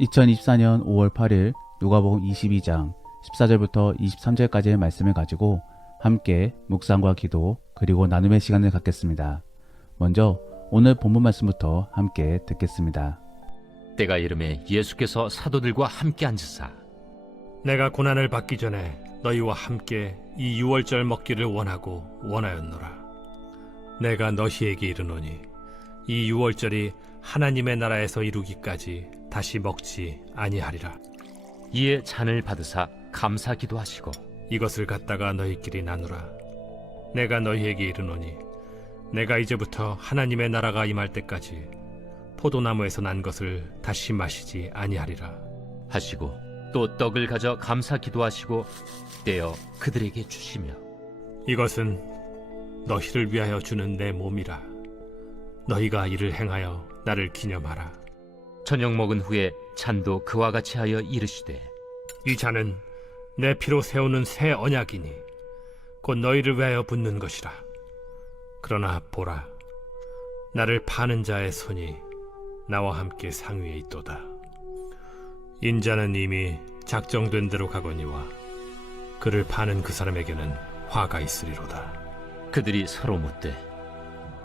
2024년 5월 8일 누가복음 22장 14절부터 23절까지의 말씀을 가지고 함께 묵상과 기도 그리고 나눔의 시간을 갖겠습니다. 먼저 오늘 본문 말씀부터 함께 듣겠습니다. 때가 이르매 예수께서 사도들과 함께 앉으사 내가 고난을 받기 전에 너희와 함께 이 유월절 먹기를 원하였노라. 내가 너희에게 이르노니 이 유월절이 하나님의 나라에서 이루기까지 다시 먹지 아니하리라. 이에 잔을 받으사 감사 기도하시고 이것을 갖다가 너희끼리 나누라. 내가 너희에게 이르노니 내가 이제부터 하나님의 나라가 임할 때까지 포도나무에서 난 것을 다시 마시지 아니하리라 하시고 또 떡을 가져 감사 기도하시고 떼어 그들에게 주시며 이것은 너희를 위하여 주는 내 몸이라. 너희가 이를 행하여 나를 기념하라. 저녁 먹은 후에 잔도 그와 같이 하여 이르시되 이 잔은 내 피로 세우는 새 언약이니 곧 너희를 위하여 붓는 것이라. 그러나 보라, 나를 파는 자의 손이 나와 함께 상위에 있도다. 인자는 이미 작정된 대로 가거니와 그를 파는 그 사람에게는 화가 있으리로다. 그들이 서로 묻되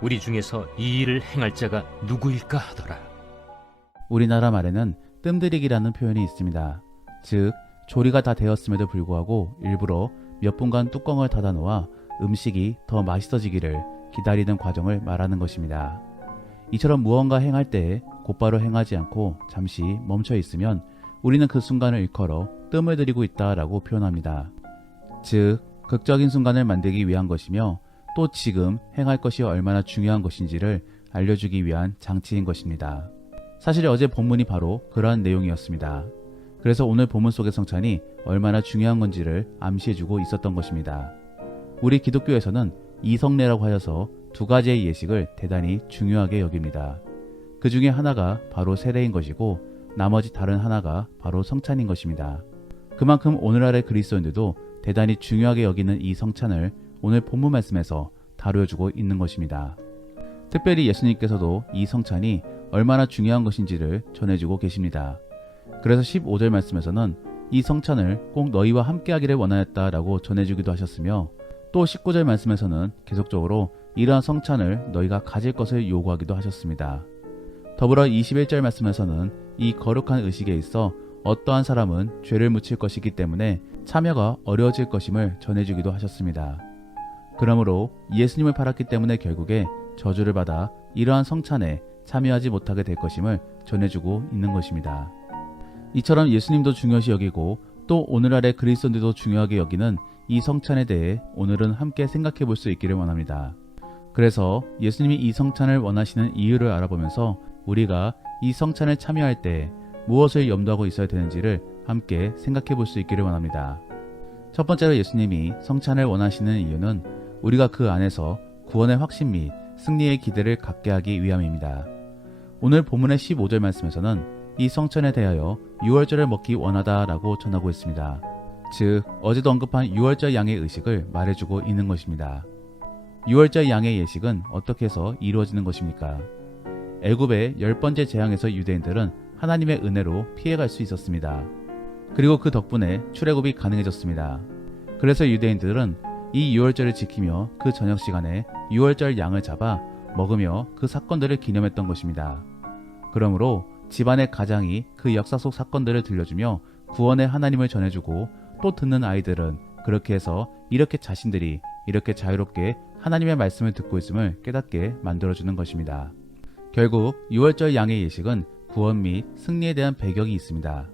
우리 중에서 이 일을 행할 자가 누구일까 하더라. 우리나라 말에는 뜸들이기라는 표현이 있습니다. 즉 조리가 다 되었음에도 불구하고 일부러 몇 분간 뚜껑을 닫아 놓아 음식이 더 맛있어지기를 기다리는 과정을 말하는 것입니다. 이처럼 무언가 행할 때 곧바로 행하지 않고 잠시 멈춰 있으면 우리는 그 순간을 일컬어 뜸을 들이고 있다라고 표현합니다. 즉 극적인 순간을 만들기 위한 것이며 또 지금 행할 것이 얼마나 중요한 것인지를 알려주기 위한 장치인 것입니다. 사실 어제 본문이 바로 그러한 내용이었습니다. 그래서 오늘 본문 속의 성찬이 얼마나 중요한 건지를 암시해주고 있었던 것입니다. 우리 기독교에서는 이성례라고 하여서 두 가지의 예식을 대단히 중요하게 여깁니다. 그 중에 하나가 바로 세례인 것이고 나머지 다른 하나가 바로 성찬인 것입니다. 그만큼 오늘날의 그리스도인들도 대단히 중요하게 여기는 이 성찬을 오늘 본문 말씀에서 다루어주고 있는 것입니다. 특별히 예수님께서도 이 성찬이 얼마나 중요한 것인지를 전해주고 계십니다. 그래서 15절 말씀에서는 이 성찬을 꼭 너희와 함께 하기를 원하였다라고 전해주기도 하셨으며 또 19절 말씀에서는 계속적으로 이러한 성찬을 너희가 가질 것을 요구하기도 하셨습니다. 더불어 21절 말씀에서는 이 거룩한 의식에 있어 어떠한 사람은 죄를 묻힐 것이기 때문에 참여가 어려워질 것임을 전해주기도 하셨습니다. 그러므로 예수님을 팔았기 때문에 결국에 저주를 받아 이러한 성찬에 참여하지 못하게 될 것임을 전해주고 있는 것입니다. 이처럼 예수님도 중요시 여기고 또 오늘날의 그리스도인들도 중요하게 여기는 이 성찬에 대해 오늘은 함께 생각해 볼 수 있기를 원합니다. 그래서 예수님이 이 성찬을 원하시는 이유를 알아보면서 우리가 이 성찬을 참여할 때 무엇을 염두하고 있어야 되는지를 함께 생각해 볼 수 있기를 원합니다. 첫 번째로 예수님이 성찬을 원하시는 이유는 우리가 그 안에서 구원의 확신 및 승리의 기대를 갖게 하기 위함입니다. 오늘 본문의 15절 말씀에서는 이 성찬에 대하여 유월절을 먹기 원하다라고 전하고 있습니다. 즉 어제도 언급한 유월절 양의 의식을 말해주고 있는 것입니다. 유월절 양의 예식은 어떻게 해서 이루어지는 것입니까? 애굽의 10번째 재앙에서 유대인들은 하나님의 은혜로 피해갈 수 있었습니다. 그리고 그 덕분에 출애굽이 가능해졌습니다. 그래서 유대인들은 이 유월절을 지키며 그 저녁 시간에 유월절 양을 잡아 먹으며 그 사건들을 기념했던 것입니다. 그러므로 집안의 가장이 그 역사 속 사건들을 들려주며 구원의 하나님을 전해주고 또 듣는 아이들은 그렇게 해서 이렇게 자신들이 이렇게 자유롭게 하나님의 말씀을 듣고 있음을 깨닫게 만들어주는 것입니다. 결국 유월절 양의 예식은 구원 및 승리에 대한 배경이 있습니다.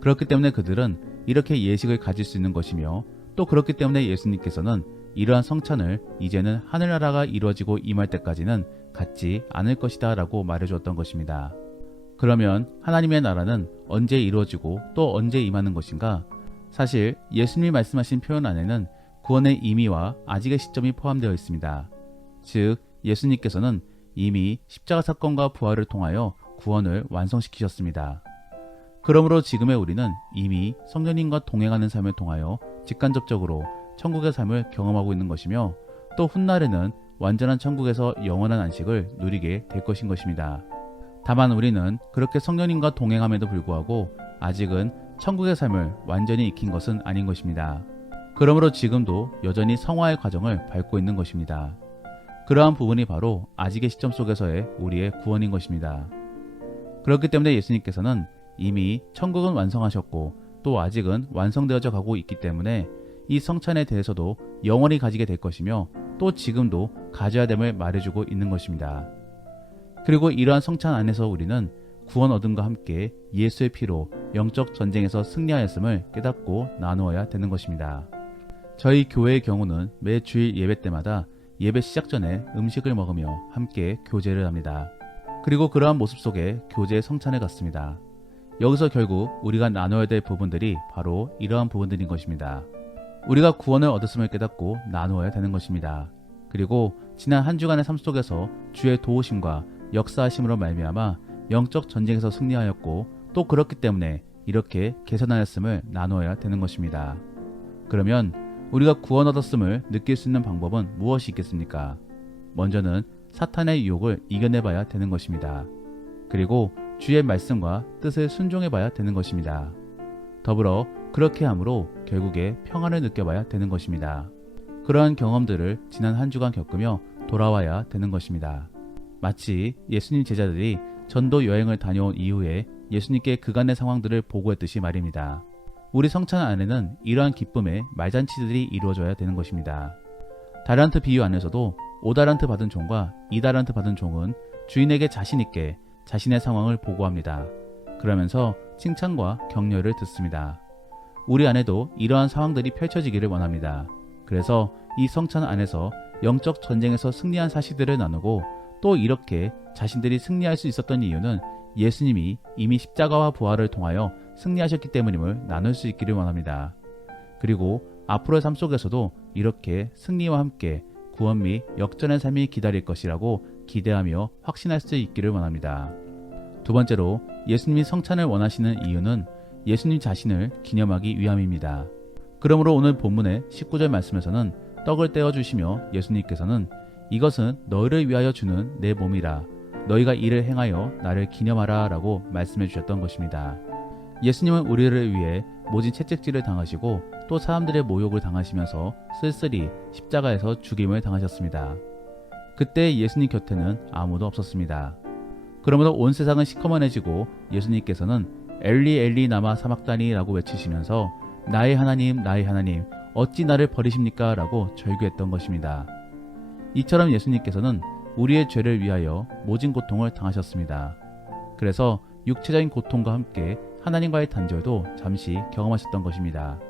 그렇기 때문에 그들은 이렇게 예식을 가질 수 있는 것이며 또 그렇기 때문에 예수님께서는 이러한 성찬을 이제는 하늘나라가 이루어지고 임할 때까지는 갖지 않을 것이다 라고 말해주었던 것입니다. 그러면 하나님의 나라는 언제 이루어지고 또 언제 임하는 것인가? 사실 예수님이 말씀하신 표현 안에는 구원의 임의와 아직의 시점이 포함되어 있습니다. 즉 예수님께서는 이미 십자가 사건과 부활을 통하여 구원을 완성시키셨습니다. 그러므로 지금의 우리는 이미 성령님과 동행하는 삶을 통하여 직간접적으로 천국의 삶을 경험하고 있는 것이며 또 훗날에는 완전한 천국에서 영원한 안식을 누리게 될 것인 것입니다. 다만 우리는 그렇게 성령님과 동행함에도 불구하고 아직은 천국의 삶을 완전히 익힌 것은 아닌 것입니다. 그러므로 지금도 여전히 성화의 과정을 밟고 있는 것입니다. 그러한 부분이 바로 아직의 시점 속에서의 우리의 구원인 것입니다. 그렇기 때문에 예수님께서는 이미 천국은 완성하셨고 또 아직은 완성되어져 가고 있기 때문에 이 성찬에 대해서도 영원히 가지게 될 것이며 또 지금도 가져야 됨을 말해주고 있는 것입니다. 그리고 이러한 성찬 안에서 우리는 구원 얻음과 함께 예수의 피로 영적 전쟁에서 승리하였음을 깨닫고 나누어야 되는 것입니다. 저희 교회의 경우는 매 주일 예배 때마다 예배 시작 전에 음식을 먹으며 함께 교제를 합니다. 그리고 그러한 모습 속에 교제의 성찬에 갔습니다. 여기서 결국 우리가 나눠야 될 부분들이 바로 이러한 부분들인 것입니다. 우리가 구원을 얻었음을 깨닫고 나누어야 되는 것입니다. 그리고 지난 한 주간의 삶 속에서 주의 도우심과 역사하심으로 말미암아 영적 전쟁에서 승리하였고 또 그렇기 때문에 이렇게 개선하였음을 나누어야 되는 것입니다. 그러면 우리가 구원 얻었음을 느낄 수 있는 방법은 무엇이 있겠습니까? 먼저는 사탄의 유혹을 이겨내봐야 되는 것입니다. 그리고 주의 말씀과 뜻을 순종해봐야 되는 것입니다. 더불어 그렇게 함으로 결국에 평안을 느껴봐야 되는 것입니다. 그러한 경험들을 지난 한 주간 겪으며 돌아와야 되는 것입니다. 마치 예수님 제자들이 전도 여행을 다녀온 이후에 예수님께 그간의 상황들을 보고했듯이 말입니다. 우리 성찬 안에는 이러한 기쁨의 말잔치들이 이루어져야 되는 것입니다. 다란트 비유 안에서도 5다란트 받은 종과 2다란트 받은 종은 주인에게 자신있게 자신의 상황을 보고합니다. 그러면서 칭찬과 격려를 듣습니다. 우리 안에도 이러한 상황들이 펼쳐지기를 원합니다. 그래서 이 성찬 안에서 영적 전쟁에서 승리한 사실들을 나누고 또 이렇게 자신들이 승리할 수 있었던 이유는 예수님이 이미 십자가와 부활을 통하여 승리하셨기 때문임을 나눌 수 있기를 원합니다. 그리고 앞으로의 삶 속에서도 이렇게 승리와 함께 구원 및 역전의 삶이 기다릴 것이라고 기대하며 확신할 수 있기를 원합니다. 두 번째로 예수님이 성찬을 원하시는 이유는 예수님 자신을 기념하기 위함입니다. 그러므로 오늘 본문의 19절 말씀에서는 떡을 떼어주시며 예수님께서는 이것은 너희를 위하여 주는 내 몸이라 너희가 이를 행하여 나를 기념하라 라고 말씀해 주셨던 것입니다. 예수님은 우리를 위해 모진 채찍질을 당하시고 또 사람들의 모욕을 당하시면서 쓸쓸히 십자가에서 죽임을 당하셨습니다. 그때 예수님 곁에는 아무도 없었습니다. 그러므로 온 세상은 시커먼해지고 예수님께서는 엘리 엘리 나마 사막다니 라고 외치시면서 나의 하나님 어찌 나를 버리십니까 라고 절규했던 것입니다. 이처럼 예수님께서는 우리의 죄를 위하여 모진 고통을 당하셨습니다. 그래서 육체적인 고통과 함께 하나님과의 단절도 잠시 경험하셨던 것입니다.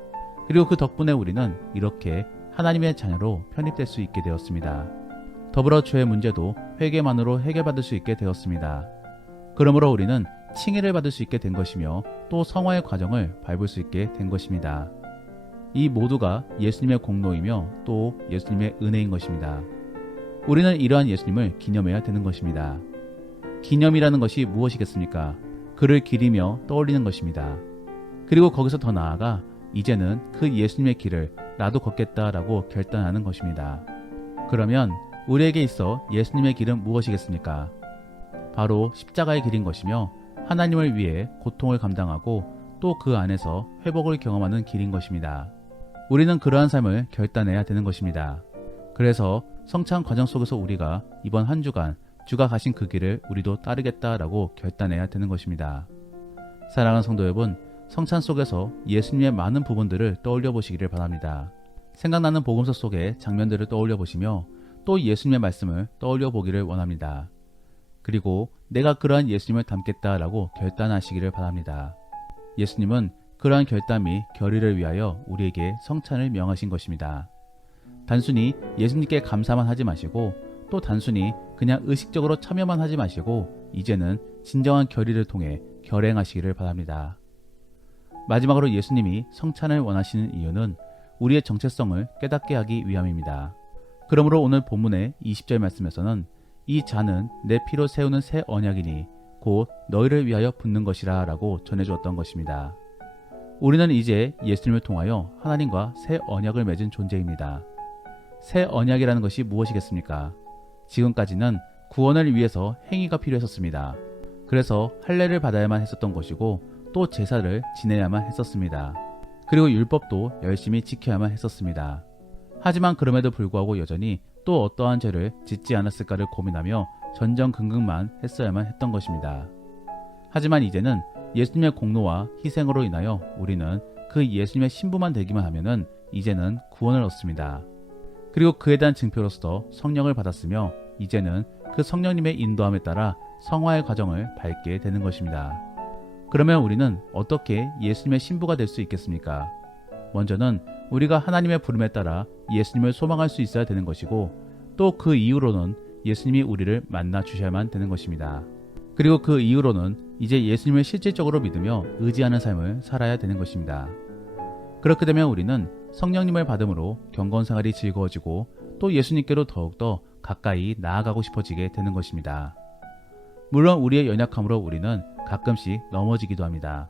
그리고 그 덕분에 우리는 이렇게 하나님의 자녀로 편입될 수 있게 되었습니다. 더불어 죄의 문제도 회개만으로 해결받을 수 있게 되었습니다. 그러므로 우리는 칭의를 받을 수 있게 된 것이며 또 성화의 과정을 밟을 수 있게 된 것입니다. 이 모두가 예수님의 공로이며 또 예수님의 은혜인 것입니다. 우리는 이러한 예수님을 기념해야 되는 것입니다. 기념이라는 것이 무엇이겠습니까? 그를 기리며 떠올리는 것입니다. 그리고 거기서 더 나아가 이제는 그 예수님의 길을 나도 걷겠다라고 결단하는 것입니다. 그러면 우리에게 있어 예수님의 길은 무엇이겠습니까? 바로 십자가의 길인 것이며 하나님을 위해 고통을 감당하고 또 그 안에서 회복을 경험하는 길인 것입니다. 우리는 그러한 삶을 결단해야 되는 것입니다. 그래서 성찬 과정 속에서 우리가 이번 한 주간 주가 가신 그 길을 우리도 따르겠다라고 결단해야 되는 것입니다. 사랑하는 성도 여러분, 성찬 속에서 예수님의 많은 부분들을 떠올려 보시기를 바랍니다. 생각나는 복음서 속의 장면들을 떠올려 보시며 또 예수님의 말씀을 떠올려 보기를 원합니다. 그리고 내가 그러한 예수님을 닮겠다라고 결단하시기를 바랍니다. 예수님은 그러한 결단이 결의를 위하여 우리에게 성찬을 명하신 것입니다. 단순히 예수님께 감사만 하지 마시고 또 단순히 그냥 의식적으로 참여만 하지 마시고 이제는 진정한 결의를 통해 결행하시기를 바랍니다. 마지막으로 예수님이 성찬을 원하시는 이유는 우리의 정체성을 깨닫게 하기 위함입니다. 그러므로 오늘 본문의 20절 말씀에서는 이 잔은 내 피로 세우는 새 언약이니 곧 너희를 위하여 붓는 것이라 라고 전해주었던 것입니다. 우리는 이제 예수님을 통하여 하나님과 새 언약을 맺은 존재입니다. 새 언약이라는 것이 무엇이겠습니까? 지금까지는 구원을 위해서 행위가 필요했었습니다. 그래서 할례를 받아야만 했었던 것이고 또 제사를 지내야만 했었습니다. 그리고 율법도 열심히 지켜야만 했었습니다. 하지만 그럼에도 불구하고 여전히 또 어떠한 죄를 짓지 않았을까를 고민하며 전전긍긍만 했어야만 했던 것입니다. 하지만 이제는 예수님의 공로와 희생으로 인하여 우리는 그 예수님의 신부만 되기만 하면은 이제는 구원을 얻습니다. 그리고 그에 대한 증표로서 성령을 받았으며 이제는 그 성령님의 인도함에 따라 성화의 과정을 밟게 되는 것입니다. 그러면 우리는 어떻게 예수님의 신부가 될 수 있겠습니까? 먼저는 우리가 하나님의 부름에 따라 예수님을 소망할 수 있어야 되는 것이고 또 그 이후로는 예수님이 우리를 만나 주셔야만 되는 것입니다. 그리고 그 이후로는 이제 예수님을 실질적으로 믿으며 의지하는 삶을 살아야 되는 것입니다. 그렇게 되면 우리는 성령님을 받음으로 경건 생활이 즐거워지고 또 예수님께로 더욱더 가까이 나아가고 싶어지게 되는 것입니다. 물론 우리의 연약함으로 우리는 가끔씩 넘어지기도 합니다.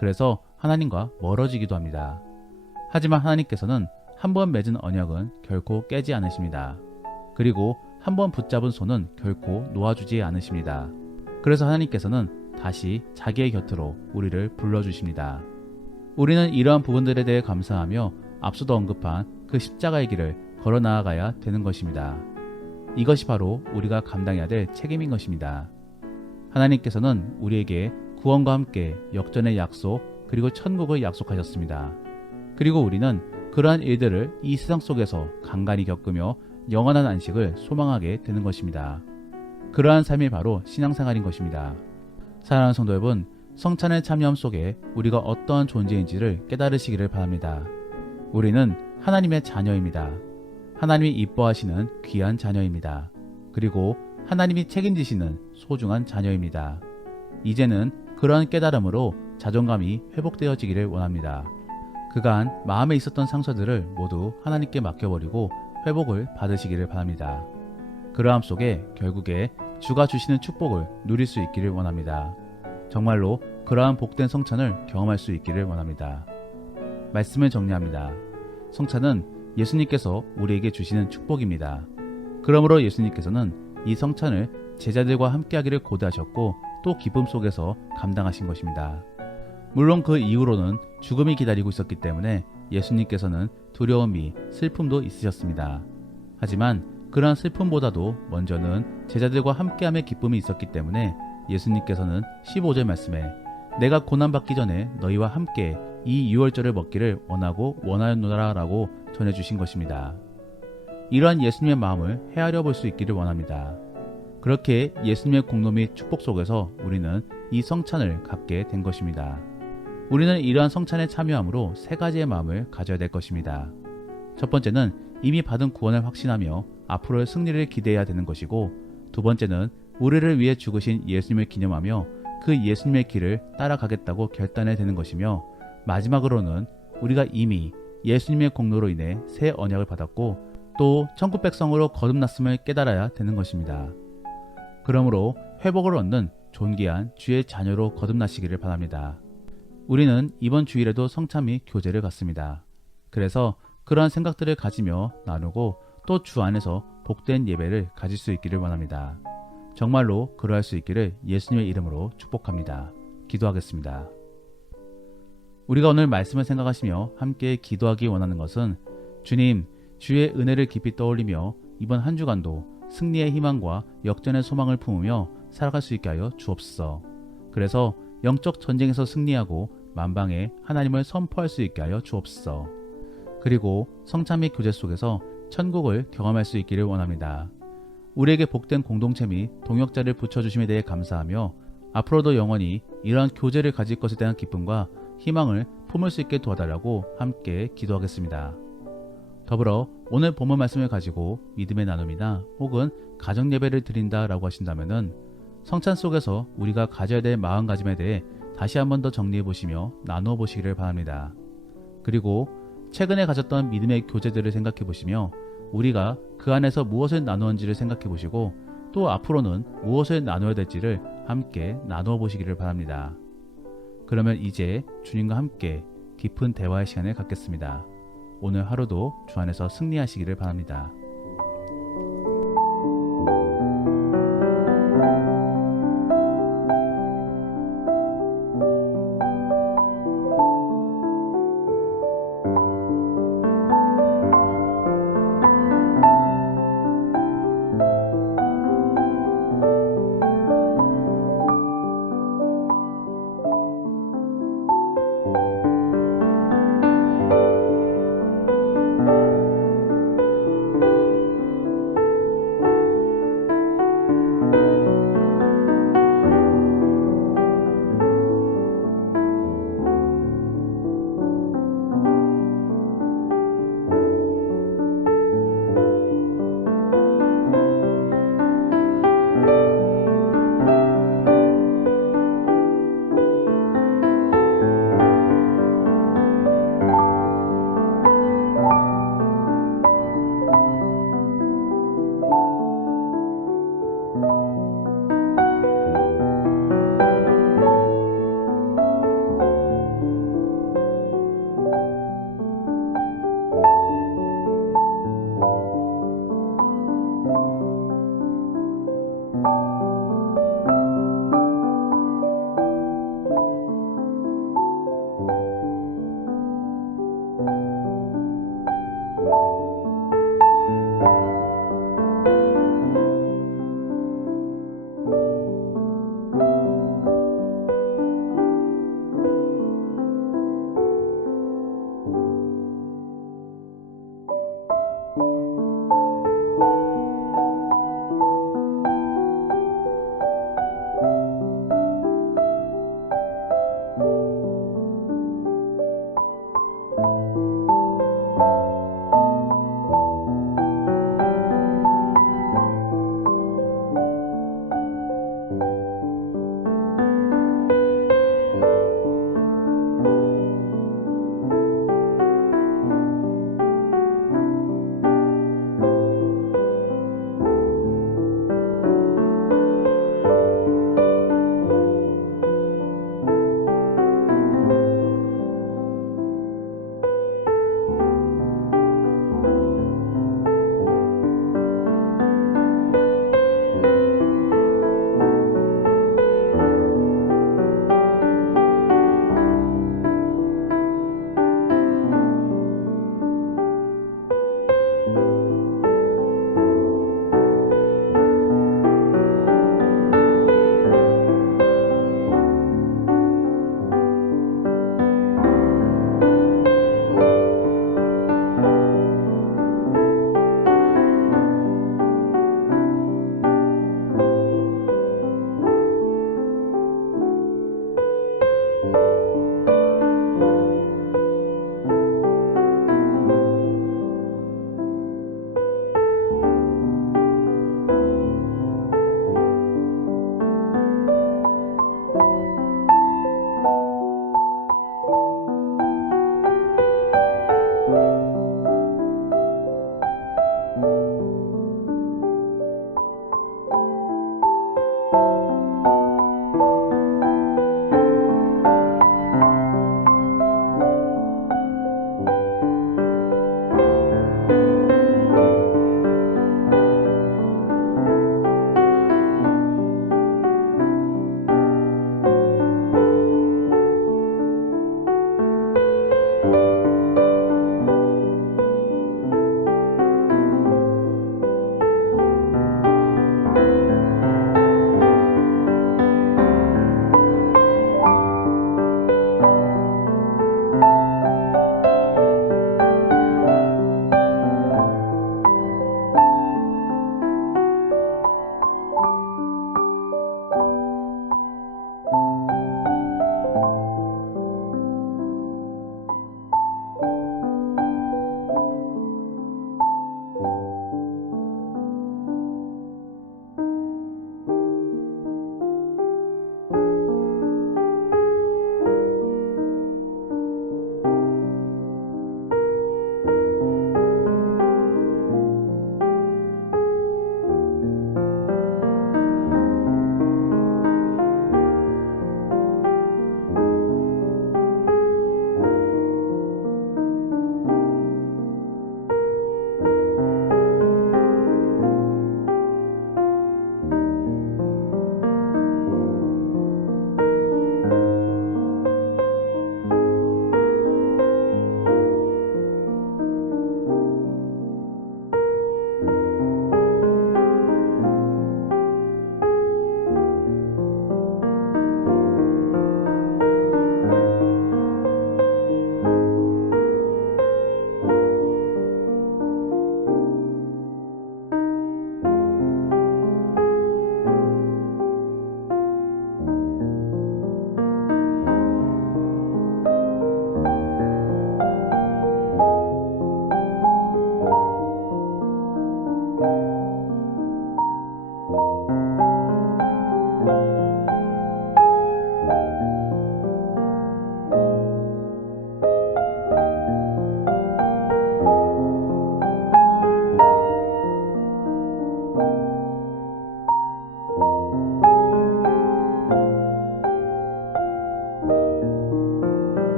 그래서 하나님과 멀어지기도 합니다. 하지만 하나님께서는 한번 맺은 언약은 결코 깨지 않으십니다. 그리고 한번 붙잡은 손은 결코 놓아주지 않으십니다. 그래서 하나님께서는 다시 자기의 곁으로 우리를 불러주십니다. 우리는 이러한 부분들에 대해 감사하며 앞서도 언급한 그 십자가의 길을 걸어 나아가야 되는 것입니다. 이것이 바로 우리가 감당해야 될 책임인 것입니다. 하나님께서는 우리에게 구원과 함께 역전의 약속 그리고 천국을 약속하셨습니다. 그리고 우리는 그러한 일들을 이 세상 속에서 간간히 겪으며 영원한 안식을 소망하게 되는 것입니다. 그러한 삶이 바로 신앙생활인 것입니다. 사랑하는 성도 여러분, 성찬의 참여함 속에 우리가 어떠한 존재인지를 깨달으시기를 바랍니다. 우리는 하나님의 자녀입니다. 하나님이 이뻐하시는 귀한 자녀입니다. 그리고 하나님이 책임지시는 소중한 자녀입니다. 이제는 그러한 깨달음으로 자존감이 회복되어지기를 원합니다. 그간 마음에 있었던 상처들을 모두 하나님께 맡겨버리고 회복을 받으시기를 바랍니다. 그러함 속에 결국에 주가 주시는 축복을 누릴 수 있기를 원합니다. 정말로 그러한 복된 성찬을 경험할 수 있기를 원합니다. 말씀을 정리합니다. 성찬은 예수님께서 우리에게 주시는 축복입니다. 그러므로 예수님께서는 이 성찬을 제자들과 함께하기를 고대하셨고 또 기쁨 속에서 감당하신 것입니다. 물론 그 이후로는 죽음이 기다리고 있었기 때문에 예수님께서는 두려움이 슬픔도 있으셨습니다. 하지만 그러한 슬픔보다도 먼저는 제자들과 함께함의 기쁨이 있었기 때문에 예수님께서는 15절 말씀에 내가 고난받기 전에 너희와 함께 이 유월절을 먹기를 원하고 원하였노라 라고 전해주신 것입니다. 이러한 예수님의 마음을 헤아려 볼 수 있기를 원합니다. 그렇게 예수님의 공로 및 축복 속에서 우리는 이 성찬을 갖게 된 것입니다. 우리는 이러한 성찬에 참여함으로 세 가지의 마음을 가져야 될 것입니다. 첫 번째는 이미 받은 구원을 확신하며 앞으로의 승리를 기대해야 되는 것이고, 두 번째는 우리를 위해 죽으신 예수님을 기념하며 그 예수님의 길을 따라가겠다고 결단해야 되는 것이며, 마지막으로는 우리가 이미 예수님의 공로로 인해 새 언약을 받았고 또 천국 백성으로 거듭났음을 깨달아야 되는 것입니다. 그러므로 회복을 얻는 존귀한 주의 자녀로 거듭나시기를 바랍니다. 우리는 이번 주일에도 성찬 및 교제를 갖습니다. 그래서 그러한 생각들을 가지며 나누고 또 주 안에서 복된 예배를 가질 수 있기를 원합니다. 정말로 그러할 수 있기를 예수님의 이름으로 축복합니다. 기도하겠습니다. 우리가 오늘 말씀을 생각하시며 함께 기도하기 원하는 것은 주님, 주의 은혜를 깊이 떠올리며 이번 한 주간도 승리의 희망과 역전의 소망을 품으며 살아갈 수 있게 하여 주옵소서. 그래서 영적 전쟁에서 승리하고 만방에 하나님을 선포할 수 있게 하여 주옵소서. 그리고 성찬 및 교제 속에서 천국을 경험할 수 있기를 원합니다. 우리에게 복된 공동체 및 동역자를 붙여주심에 대해 감사하며 앞으로도 영원히 이러한 교제를 가질 것에 대한 기쁨과 희망을 품을 수 있게 도와달라고 함께 기도하겠습니다. 더불어 오늘 본문 말씀을 가지고 믿음의 나눔이나 혹은 가정 예배를 드린다 라고 하신다면은 성찬 속에서 우리가 가져야 될 마음가짐에 대해 다시 한 번 더 정리해 보시며 나누어 보시기를 바랍니다. 그리고 최근에 가졌던 믿음의 교제들을 생각해 보시며 우리가 그 안에서 무엇을 나누었는지를 생각해 보시고 또 앞으로는 무엇을 나누어야 될지를 함께 나누어 보시기를 바랍니다. 그러면 이제 주님과 함께 깊은 대화의 시간을 갖겠습니다. 오늘 하루도 주 안에서 승리하시기를 바랍니다.